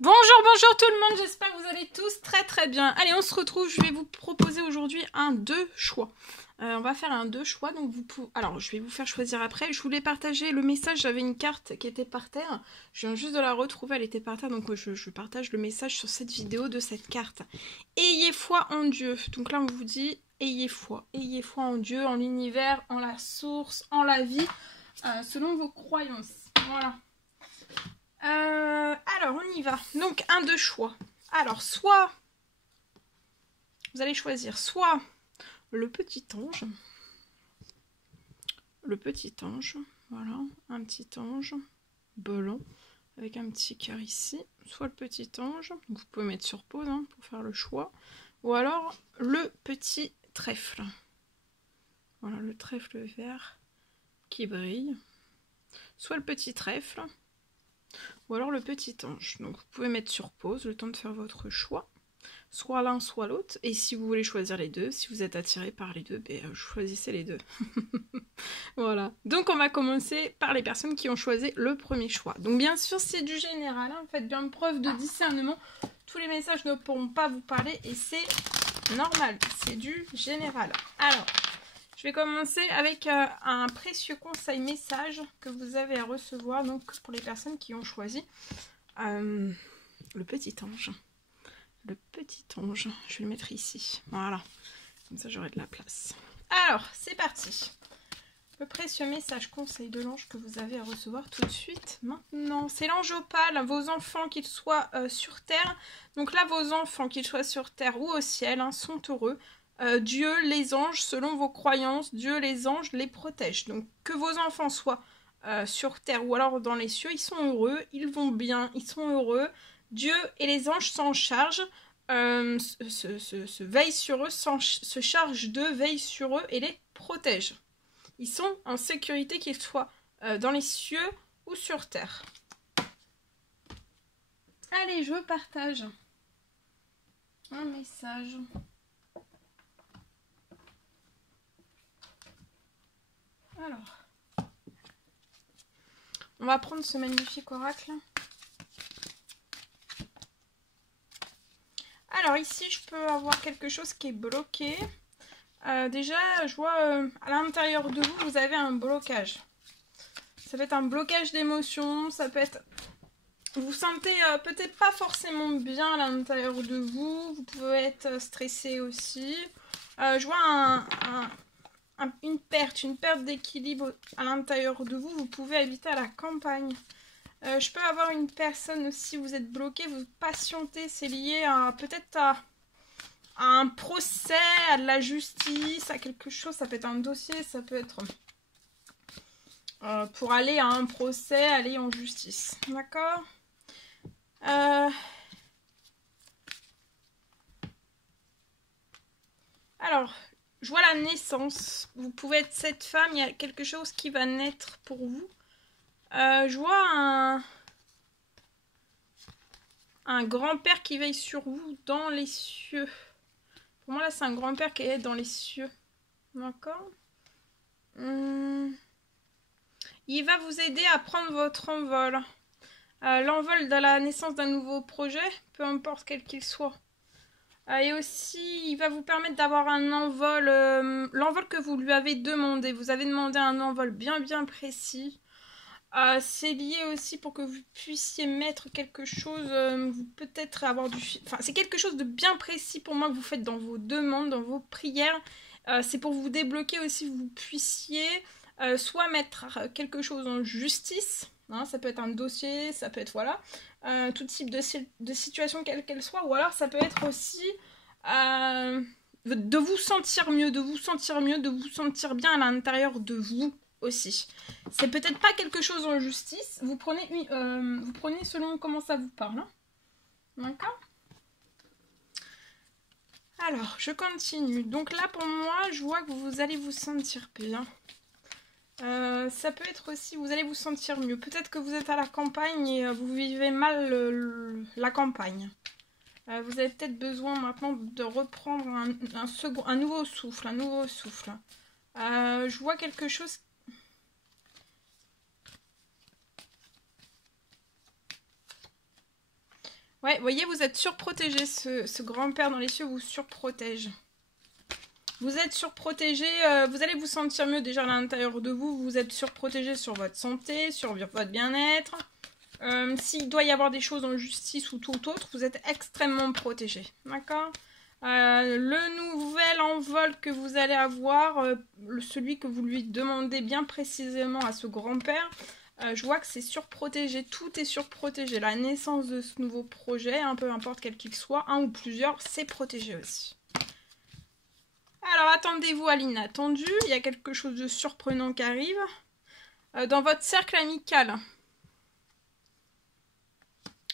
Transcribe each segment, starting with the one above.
Bonjour tout le monde, j'espère que vous allez tous très bien. Allez, on se retrouve, je vais vous proposer aujourd'hui un 2 choix. On va faire un 2 choix, donc vous pouvez... Alors, je vais vous faire choisir après. Je voulais partager le message, j'avais une carte qui était par terre. Je viens juste de la retrouver, elle était par terre, donc je partage le message sur cette vidéo de cette carte. Ayez foi en Dieu. Donc là, on vous dit, ayez foi en Dieu, en l'univers, en la source, en la vie, selon vos croyances. Voilà. Alors, on y va. Donc, un de choix. Alors, soit, vous allez choisir soit le petit ange, voilà, un petit ange blanc avec un petit cœur ici, soit le petit ange, vous pouvez mettre sur pause hein, pour faire le choix, ou alors le petit trèfle. Voilà, le trèfle vert qui brille, soit le petit trèfle, ou alors le petit ange. Donc vous pouvez mettre sur pause le temps de faire votre choix, soit l'un soit l'autre, et si vous voulez choisir les deux, si vous êtes attiré par les deux, choisissez les deux. Voilà, donc on va commencer par les personnes qui ont choisi le premier choix. Donc bien sûr c'est du général, hein. Faites bien preuve de discernement, tous les messages ne pourront pas vous parler et c'est normal, c'est du général. Alors, je vais commencer avec un précieux conseil message que vous avez à recevoir, donc pour les personnes qui ont choisi le petit ange. Le petit ange, je vais le mettre ici, voilà, comme ça j'aurai de la place. Alors, c'est parti. Le précieux message conseil de l'ange que vous avez à recevoir tout de suite, maintenant. C'est l'ange opale, vos enfants, qu'ils soient sur terre. Donc là, vos enfants, qu'ils soient sur terre ou au ciel, hein, sont heureux. Dieu, les anges, selon vos croyances, Dieu, les anges, les protègent. Donc que vos enfants soient sur terre ou alors dans les cieux, ils sont heureux, ils vont bien, ils sont heureux. Dieu et les anges s'en chargent, se veillent sur eux, se chargent d'eux, veillent sur eux et les protègent. Ils sont en sécurité, qu'ils soient dans les cieux ou sur terre. Allez, je partage un message. Alors, on va prendre ce magnifique oracle. Alors ici, je peux avoir quelque chose qui est bloqué. Déjà, je vois à l'intérieur de vous, vous avez un blocage. Ça peut être un blocage d'émotions, ça peut être... Vous vous sentez peut-être pas forcément bien à l'intérieur de vous, vous pouvez être stressé aussi. Je vois une perte d'équilibre à l'intérieur de vous, vous pouvez habiter à la campagne. Je peux avoir une personne aussi, vous êtes bloqué, vous patientez, c'est lié à peut-être à un procès, à de la justice, à quelque chose, ça peut être un dossier, ça peut être pour aller à un procès, aller en justice, d'accord ? Alors, je vois la naissance, vous pouvez être cette femme, il y a quelque chose qui va naître pour vous. Je vois un grand-père qui veille sur vous dans les cieux. Pour moi, là, c'est un grand-père qui est dans les cieux. D'accord ? Il va vous aider à prendre votre envol. L'envol de la naissance d'un nouveau projet, peu importe quel qu'il soit. Et aussi, il va vous permettre d'avoir un envol, l'envol que vous lui avez demandé. Vous avez demandé un envol bien précis. C'est lié aussi pour que vous puissiez mettre quelque chose, peut-être avoir du... Enfin, c'est quelque chose de bien précis pour moi que vous faites dans vos demandes, dans vos prières. C'est pour vous débloquer aussi, que vous puissiez soit mettre quelque chose en justice, hein, ça peut être un dossier, ça peut être, voilà, tout type de situation quelle qu'elle soit, ou alors ça peut être aussi... de vous sentir mieux, de vous sentir bien à l'intérieur de vous aussi. C'est peut-être pas quelque chose en justice, vous prenez selon comment ça vous parle. Hein. D'accord ? Alors, je continue. Donc là, pour moi, je vois que vous allez vous sentir bien. Ça peut être aussi, vous allez vous sentir mieux. Peut-être que vous êtes à la campagne et vous vivez mal la campagne. Vous avez peut-être besoin maintenant de reprendre un nouveau souffle. Je vois quelque chose... Ouais, vous voyez, vous êtes surprotégé. Ce grand-père dans les cieux vous surprotège. Vous êtes surprotégé, vous allez vous sentir mieux déjà à l'intérieur de vous. Vous êtes surprotégé sur votre santé, sur votre bien-être. S'il doit y avoir des choses en justice ou tout autre, vous êtes extrêmement protégé. D'accord? Le nouvel envol que vous allez avoir, celui que vous lui demandez bien précisément à ce grand-père, je vois que c'est surprotégé, tout est surprotégé. La naissance de ce nouveau projet, peu importe quel qu'il soit, un ou plusieurs, c'est protégé aussi. Alors attendez-vous à l'inattendu, il y a quelque chose de surprenant qui arrive. Dans votre cercle amical,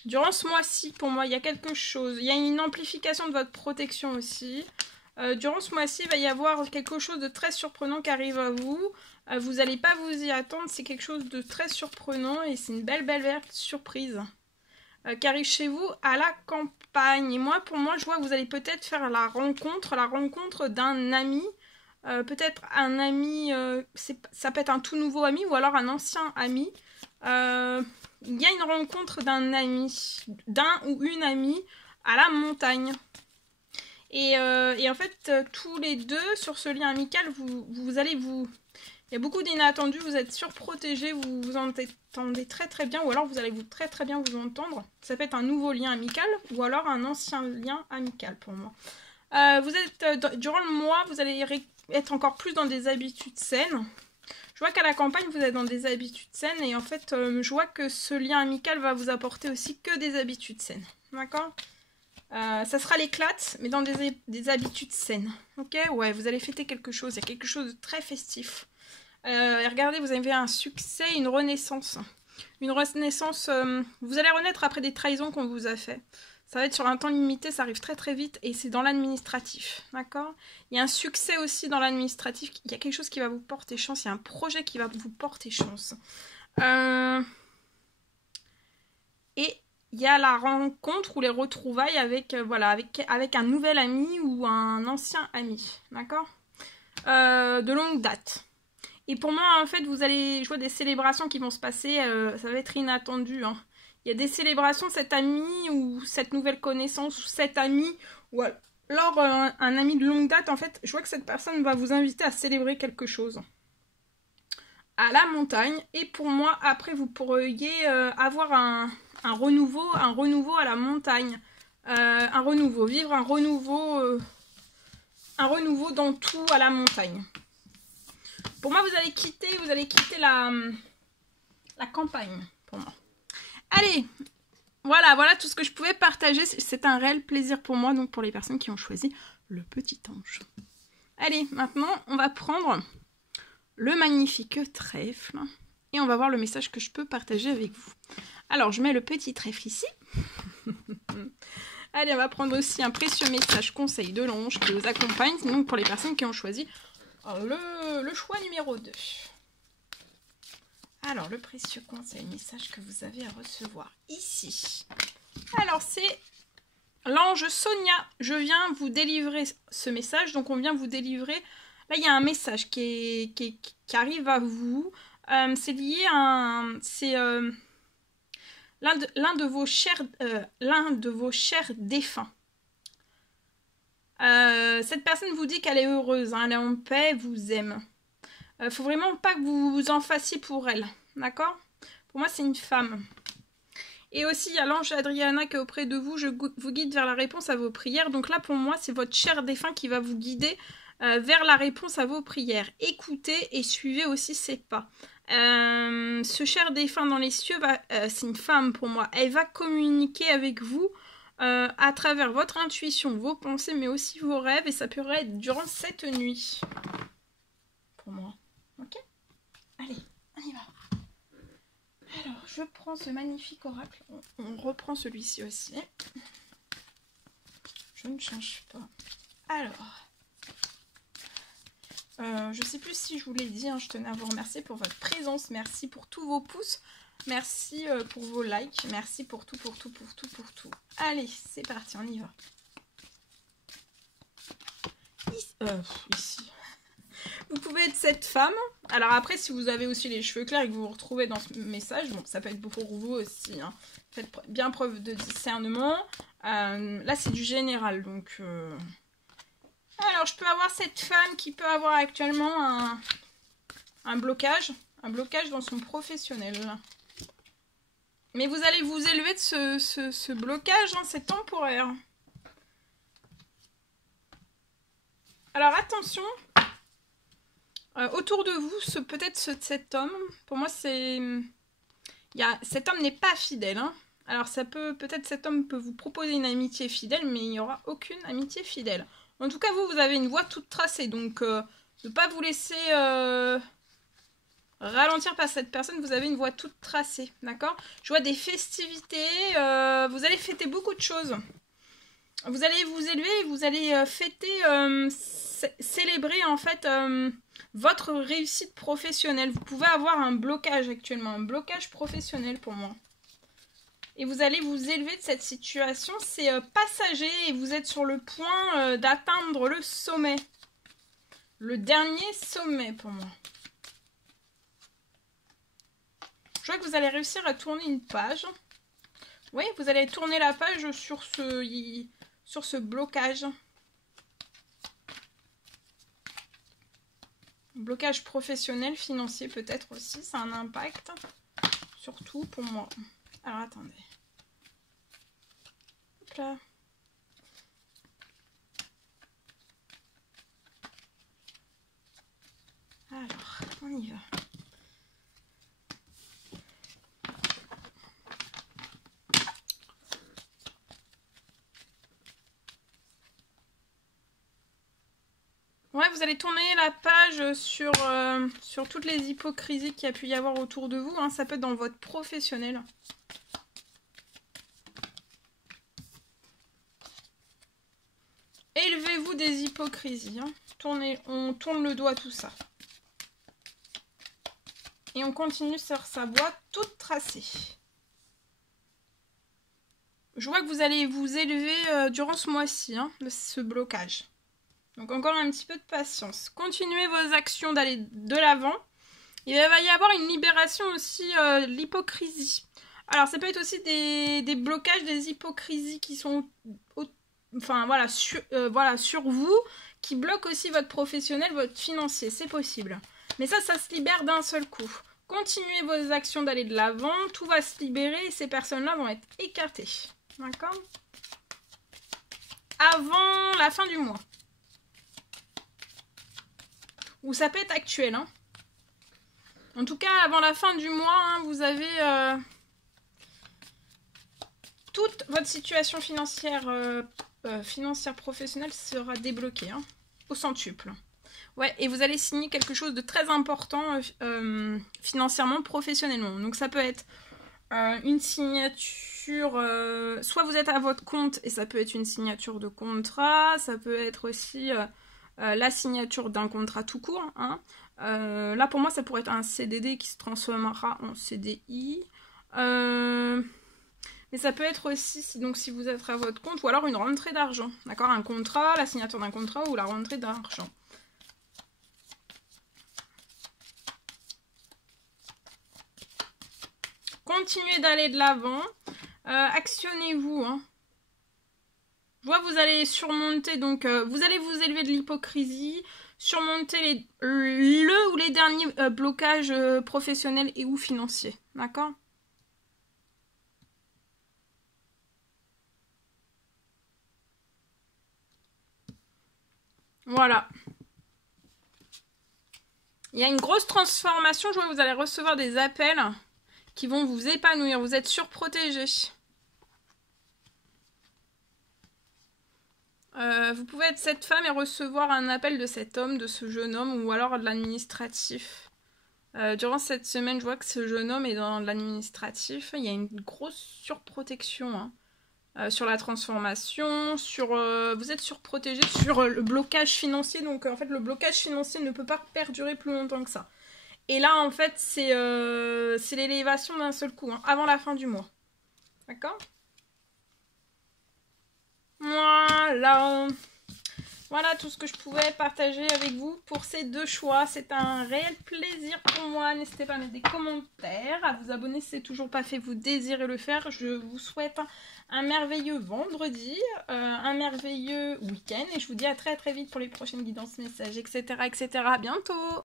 durant ce mois-ci, pour moi, il y a quelque chose. Il y a une amplification de votre protection aussi. Durant ce mois-ci, il va y avoir quelque chose de très surprenant qui arrive à vous. Vous n'allez pas vous y attendre, c'est quelque chose de très surprenant et c'est une belle surprise qui arrive chez vous à la campagne. Et moi, pour moi, je vois que vous allez peut-être faire la rencontre d'un ami. Peut-être un ami, ça peut être un tout nouveau ami ou alors un ancien ami. Il y a une rencontre d'un ami, d'un ou une amie à la montagne. Et en fait, tous les deux, sur ce lien amical, vous allez vous... Il y a beaucoup d'inattendus, vous êtes surprotégés, vous vous entendez très bien, ou alors vous allez très bien vous entendre. Ça peut être un nouveau lien amical, ou alors un ancien lien amical pour moi. Vous êtes, durant le mois, vous allez être encore plus dans des habitudes saines. Je vois qu'à la campagne, vous êtes dans des habitudes saines, et en fait, je vois que ce lien amical va vous apporter aussi que des habitudes saines. D'accord ? Ça sera l'éclate, mais dans des habitudes saines. Ok ? Ouais, vous allez fêter quelque chose, il y a quelque chose de très festif. Et regardez, vous avez un succès, une renaissance. Une renaissance, vous allez renaître après des trahisons qu'on vous a fait. Ça va être sur un temps limité, ça arrive très vite et c'est dans l'administratif. D'accord ? Il y a un succès aussi dans l'administratif. Il y a quelque chose qui va vous porter chance. Il y a un projet qui va vous porter chance. Et il y a la rencontre ou les retrouvailles avec, avec un nouvel ami ou un ancien ami. D'accord ? De longue date. Et pour moi, en fait, je vois des célébrations qui vont se passer, ça va être inattendu. Hein. Il y a des célébrations, cet ami ou cette nouvelle connaissance, ou cet ami, ou alors un ami de longue date, en fait, je vois que cette personne va vous inviter à célébrer quelque chose. À la montagne, et pour moi, après, vous pourriez avoir un renouveau à la montagne. Vivre un renouveau dans tout à la montagne. Pour moi, vous allez quitter la campagne, pour moi. Allez, voilà tout ce que je pouvais partager. C'est un réel plaisir pour moi, donc pour les personnes qui ont choisi le petit ange. Allez, maintenant, on va prendre le magnifique trèfle et on va voir le message que je peux partager avec vous. Alors, je mets le petit trèfle ici. Allez, on va prendre aussi un précieux message conseil de l'ange qui vous accompagne, donc pour les personnes qui ont choisi le choix numéro 2. Alors, le précieux conseil, message que vous avez à recevoir ici. Alors, c'est l'ange Sonia. Je viens vous délivrer ce message. Donc, on vient vous délivrer. Là, il y a un message qui arrive à vous. C'est lié à l'un de vos chers défunts. Cette personne vous dit qu'elle est heureuse, hein, elle est en paix, vous aime. Faut vraiment pas que vous vous en fassiez pour elle, d'accord? Pour moi, c'est une femme. Et aussi, il y a l'ange Adriana qui est auprès de vous. Je vous guide vers la réponse à vos prières. Donc là, pour moi, c'est votre cher défunt qui va vous guider vers la réponse à vos prières. Écoutez et suivez aussi ses pas. Ce cher défunt dans les cieux, c'est une femme pour moi. Elle va communiquer avec vous à travers votre intuition, vos pensées, mais aussi vos rêves. Et ça pourrait être durant cette nuit. Pour moi. Ok? Allez, on y va. Alors, je prends ce magnifique oracle. On reprend celui-ci aussi. Je ne change pas. Alors, je ne sais plus si je vous l'ai dit, hein, je tenais à vous remercier pour votre présence. Merci pour tous vos pouces. Merci pour vos likes. Merci pour tout. Allez, c'est parti, on y va. Ici. Vous pouvez être cette femme. Alors après, si vous avez aussi les cheveux clairs et que vous vous retrouvez dans ce message, bon, ça peut être pour vous aussi. Hein. Faites bien preuve de discernement. Là, c'est du général, donc... Alors, je peux avoir cette femme qui peut avoir actuellement un blocage dans son professionnel. Mais vous allez vous élever de ce blocage, hein, c'est temporaire. Alors, attention... autour de vous, peut-être cet homme, pour moi c'est... Cet homme n'est pas fidèle. Hein. Alors peut-être cet homme peut vous proposer une amitié fidèle, mais il n'y aura aucune amitié fidèle. En tout cas, vous avez une voie toute tracée, donc ne pas vous laisser ralentir par cette personne, vous avez une voie toute tracée, d'accord? Je vois des festivités, vous allez fêter beaucoup de choses. Vous allez vous élever, vous allez fêter, célébrer en fait votre réussite professionnelle. Vous pouvez avoir un blocage actuellement, un blocage professionnel pour moi. Et vous allez vous élever de cette situation, c'est passager et vous êtes sur le point d'atteindre le sommet. Le dernier sommet pour moi. Je vois que vous allez réussir à tourner une page. Oui, vous allez tourner la page sur ce blocage. Blocage professionnel, financier peut-être aussi, ça a un impact. Surtout pour moi. Alors attendez. Hop là. Alors, on y va. Ouais, vous allez tourner la page sur toutes les hypocrisies qu'il y a pu y avoir autour de vous. Hein. Ça peut être dans votre professionnel. Élevez-vous des hypocrisies. Hein. On tourne le doigt à tout ça. Et on continue sur sa voie toute tracée. Je vois que vous allez vous élever durant ce mois-ci, hein, de ce blocage. Donc encore un petit peu de patience. Continuez vos actions d'aller de l'avant. Il va y avoir une libération aussi de l'hypocrisie. Alors ça peut être aussi des blocages, des hypocrisies qui sont sur vous, qui bloquent aussi votre professionnel, votre financier. C'est possible. Mais ça se libère d'un seul coup. Continuez vos actions d'aller de l'avant. Tout va se libérer et ces personnes-là vont être écartées. D'accord ? Avant la fin du mois. Ou ça peut être actuel. Hein. En tout cas, avant la fin du mois, hein, vous avez toute votre situation financière professionnelle sera débloquée. Hein, au centuple. Ouais, et vous allez signer quelque chose de très important financièrement, professionnellement. Donc ça peut être une signature... soit vous êtes à votre compte et ça peut être une signature de contrat. Ça peut être aussi... la signature d'un contrat tout court. Hein. Là, pour moi, ça pourrait être un CDD qui se transformera en CDI. Mais ça peut être aussi, donc, si vous êtes à votre compte, ou alors une rentrée d'argent. D'accord ? Un contrat, la signature d'un contrat ou la rentrée d'argent. Continuez d'aller de l'avant. Actionnez-vous. Hein. Je vois que vous allez surmonter, donc vous allez vous élever de l'hypocrisie, surmonter le ou les derniers blocages professionnels et ou financiers. D'accord ? Voilà. Il y a une grosse transformation. Je vois que vous allez recevoir des appels qui vont vous épanouir. Vous êtes surprotégé. Vous pouvez être cette femme et recevoir un appel de cet homme, de ce jeune homme, ou alors de l'administratif. Durant cette semaine, je vois que ce jeune homme est dans l'administratif. Il y a une grosse surprotection hein, sur la transformation, vous êtes surprotégé sur le blocage financier. Donc en fait, le blocage financier ne peut pas perdurer plus longtemps que ça. Et là, en fait, c'est l'élévation d'un seul coup, hein, avant la fin du mois. D'accord ? Voilà. Voilà tout ce que je pouvais partager avec vous pour ces deux choix. C'est un réel plaisir pour moi. N'hésitez pas à mettre des commentaires, à vous abonner si c'est toujours pas fait, vous désirez le faire. Je vous souhaite un merveilleux vendredi, un merveilleux week-end et je vous dis à très très vite pour les prochaines guidances, messages, etc. etc. À bientôt!